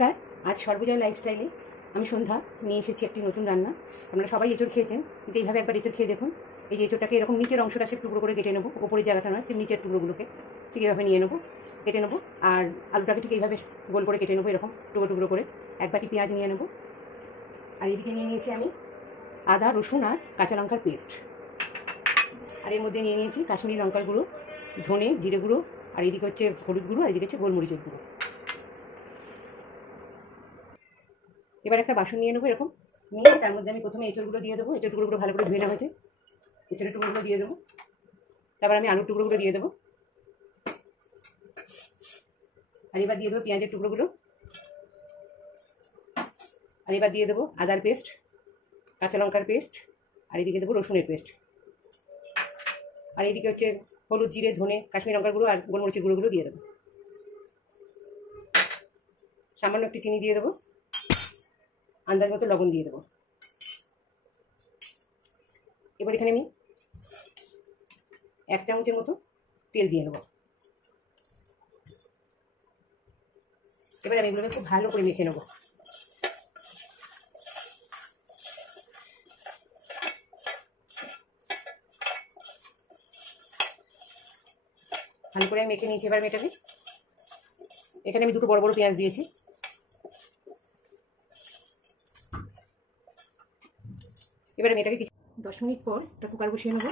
নমস্কার। আজ সর্বজয় লাইফস্টাইলে আমি সন্ধ্যা নিয়ে এসেছি একটি নতুন রান্না। আপনারা সবাই এঁচড় খেয়েছেন, কিন্তু এইভাবে একবার এঁচড় খেয়ে দেখুন। এই যে এঁচড়টাকে এরকম নিচের অংশটা সে টুকরো করে কেটে নেবো, ওপরের জায়গাটা নয়, সে নিচের টুকরোগুলোকে ঠিক এইভাবে নিয়ে নেবো, কেটে নেবো। আর আলুটাকে ঠিক এইভাবে গোল করে কেটে নেবো, এরকম টুকরো টুকরো করে। এক বাটি পেঁয়াজ নিয়ে নেবো। আর এদিকে নিয়ে নিয়েছি আমি আদা, রসুন আর কাঁচা লঙ্কার পেস্ট। আর এর মধ্যে নিয়ে নিয়েছি কাশ্মীরি লঙ্কার গুঁড়ো, ধনে, জিরে গুঁড়ো, আর এদিকে হচ্ছে হলুদ গুঁড়ো, আর এদিকে হচ্ছে গোলমরিচের গুঁড়ো। এবার একটা বাসন নিয়ে নেবো, এরকম নিয়ে তার মধ্যে আমি প্রথমে এঁচড়গুলো দিয়ে দেবো। এঁচড় টুকরোগুলো ভালো করে ধুয়ে নেওয়া হয়েছে, এঁচড়ের টুকরোগুলো দিয়ে দেবো। তারপর আমি আলুর টুকরোগুলো দিয়ে দেবো। আর এবার দিয়ে দেবো পেঁয়াজের টুকরোগুলো। আর এবার দিয়ে দেবো আদার পেস্ট, কাঁচা লঙ্কার পেস্ট, আর এদিকে দেবো রসুনের পেস্ট। আর এইদিকে হচ্ছে হলুদ, জিরে, ধনে, কাশ্মীরি লঙ্কার গুঁড়ো আর গোলমরিচের গুঁড়োগুলো দিয়ে দেবো। সামান্য একটু চিনি দিয়ে দেবো, আন্দাজ মতো লবণ দিয়ে দেবো। এবার এখানে আমি 1 চামচের মতো তেল দিয়ে নেব। এবার আমি এগুলোকে খুব ভালো করে মেখে নেব। ভালো করে আমি মেখে নিয়েছি। এবার আমি এখানে আমি 2টো বড় বড় পেঁয়াজ দিয়েছি। এবার আমি এটাকে 10 মিনিট পর একটা কুকার বসিয়ে নেবো।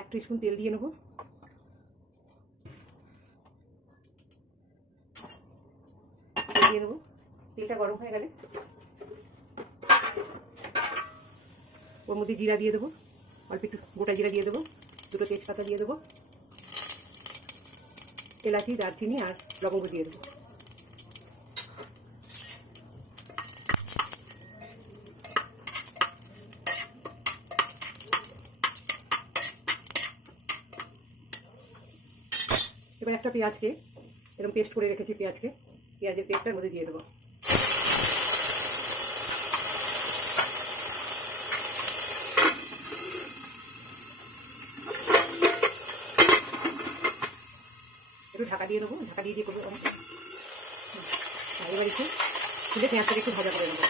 1 টিস্পুন তেল দিয়ে নেবো। দিয়ে নেবো। তেলটা গরম হয়ে গেলে ওর মধ্যে জিরা দিয়ে দেবো, অল্প একটু গোটা জিরা দিয়ে দেবো, 2টো তেজপাতা দিয়ে দেবো, এলাচি, দারচিনি আর লবঙ্গ দিয়ে দেবো। এবার একটা পেঁয়াজকে এরকম পেস্ট করে রেখেছি, পেঁয়াজের পেস্টটার মধ্যে দিয়ে দেবো। একটু ঢাকা দিয়ে দেবো, ঢাকা দিয়ে করবো। এবার একটু খুলে পেঁয়াজটাকে একটু ভাজা করে নেবো।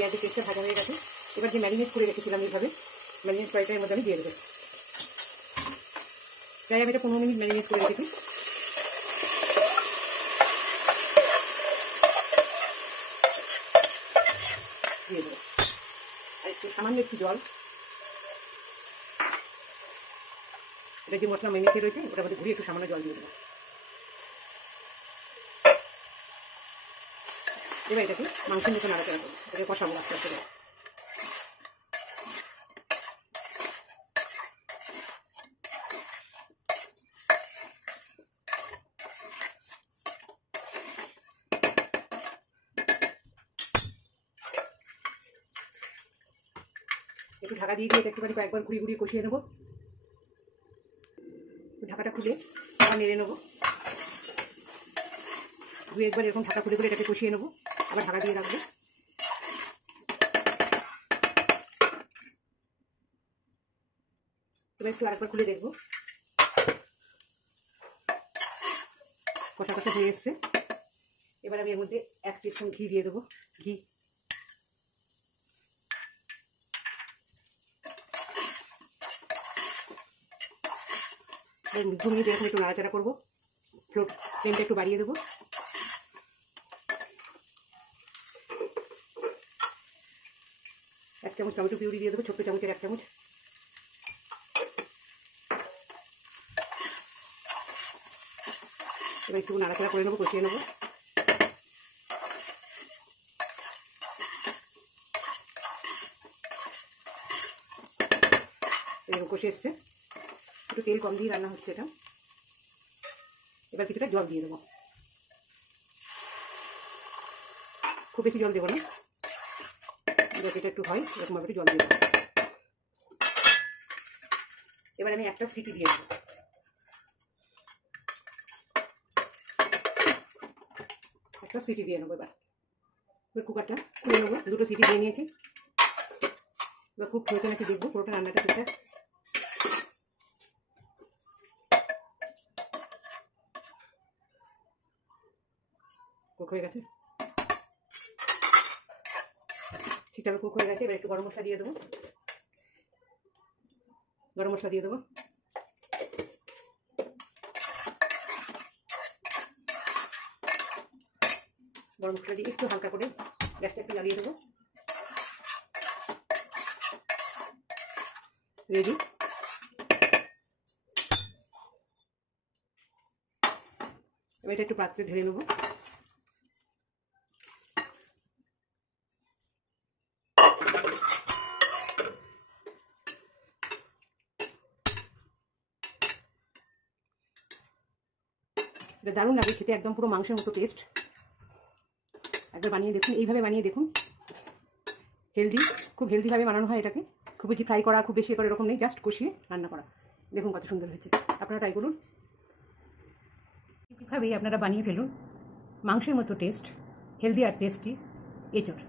পেঁয়াজের পেস্টটা ভাজা হয়ে গেছে। এবার যে ম্যারিনেট করে রেখেছিলাম এইভাবে, ম্যারিনেট করাটা এর মধ্যে আমি দিয়ে দেবো। প্রায় আমি এটা 15 মিনিট ম্যারিনেট করে রেখেছি। দিয়ে দেবো আর একটু সামান্য একটু জল। এটা যে মশলা মেখে রয়েছে ওটার মধ্যে ঘুরিয়ে একটু সামান্য জল দিয়ে দেবো। এবার এটাকে মাংসের মতো নাড়াচাড়া করবো, এটাকে কষাবো আস্তে আস্তে। একটু ঢাকা দিয়ে দিয়ে একটুখানি কয়েকবার ঘুরিয়ে ঘুরিয়ে কষিয়ে নেবো। ঢাকাটা খুলে আবার নেড়ে নেবো। 2 একবার এরকম ঢাকা খুলে খুলে এটাকে কষিয়ে নেবো, আবার ঢাকা দিয়ে রাখবো। এবার একটু আরেকবার খুলে দেখবো। কষা কষা হয়ে এসছে। এবার আমি এর মধ্যে 1 টিস্পুন ঘি দিয়ে দেবো। ঘি ঘুমিয়ে এরকম একটু নাড়াচাড়া করবো। ফ্লেমটা একটু বাড়িয়ে দেবো। এক চামচ টমেটো পিউরি দিয়ে দেবো, ছোট্ট চামচের 1 চামচ। এবার একটু নাড়াচাড়া করে নেবো, কষিয়ে নেবো। এরকম কষে এসছে। একটু তেল কম দিয়ে রান্না হচ্ছে এটা। এবার কিছুটা জল দিয়ে দেবো, খুব বেশি জল দেবো না, যাতে এটা একটু হয় এরকমভাবে একটু জল দিয়ে দেবো। এবার আমি একটা সিটি দিয়ে দেবো। একটা সিটি দিয়ে নেবো। এবার কুকারটা খুলে নেবো। 2টো সিটি দিয়ে নিয়েছি। এবার কুক হয়েছে নাকি দেখবো, পুরোটা রান্নাটা ঠিকঠাক। কুক হয়ে গেছে, ঠিকঠাক কুক হয়ে গেছে। এবার একটু গরম মশলা দিয়ে দেবো, গরম মশলা দিয়ে দেবো। গরম মশলা দিয়ে একটু হালকা করে গ্যাসটা একটু জ্বালিয়ে দেবো। রেডি। এবার এটা একটু পাত্রে ঢেলে নেবো। এটা দারুণ লাগে খেতে, একদম পুরো মাংসের মতো টেস্ট। একবার বানিয়ে দেখুন, এইভাবে বানিয়ে দেখুন। হেলদি, খুব হেলদিভাবে বানানো হয় এটাকে। খুব বেশি ফ্রাই করা, খুব বেশি করে এরকম নেই, জাস্ট কষিয়ে রান্না করা। দেখুন কত সুন্দর হয়েছে, আপনারা ট্রাই করুন। এইভাবেই আপনারা বানিয়ে ফেলুন মাংসের মতো টেস্ট, হেলদি আর টেস্টি এঁচোড়।